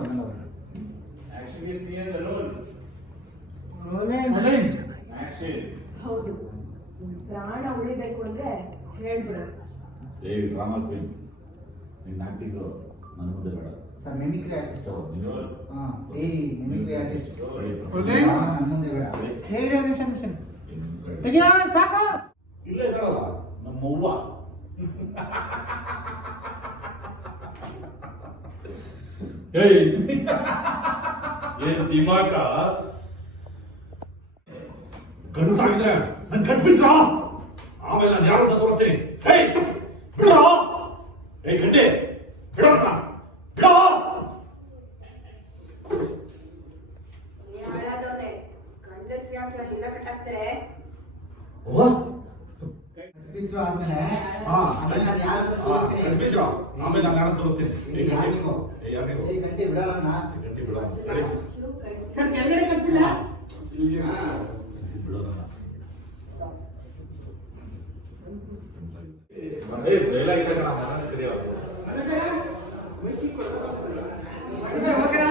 Action is near the roll. Action. ಹೌದು, ಪ್ರಾಣ ಉಳಿಬೇಕು ಅಂದ್ರೆ ಹೇಳ್ಬಿಡು. ಡ್ರಾಮಾ ಕ್ವೀನ್ ನಿನ್ನ ಆಕ್ಟಿಂಗು ನನ್ನ ಮುಂದೆ ಬೇಡ sir mimicry artist. Mimicry artist ನನ್ನ ಮುಂದೆ ಬೇಡ. ನಿಮಿಷ ತೆಗಿಯ ಸಾಕು. ಇಲ್ಲ ಇದ್ದಾಳಲ್ಲ ನಮ್ಮ ಅವ್ವ. ಏನ್ ದಿಮಾಕ ಗಂಡಸಾಗಿದ್ರೆ ನನ್ ಕಟ್ಬಿಸ್ರ ಆಮೇಲೆ ನಾನು ಯಾರು ಅಂತ ತೋರಿಸ್ತೀನಿ. ಬಿಡೋ ಗಂಟೆ ಬಿಡೋ ಬಿಡೋ. ಹಾಳಾದವನೆ ಗಂಡಸ್ರು ಯಾಕೆ ಹಿಂದ ಕಟ್ಟಾಕ್ತಾರೆ? ಆಮೇಲೆ ನಾನು ಯಾರು ತೋರಿಸ್ತೀನಿ. ಗಂಟೆ ಬಿಡೋಣ. ಗಂಟೆ ಬಿಡೋ ಸರ್ ಕೆಳಗಡೆ ಕಟ್ಟಿಲ್ಲ. ಡೈಲಾಗ್ ಇದೆ ಕಣ, ಕರೆಯೋ. ಓಕೆನಾ?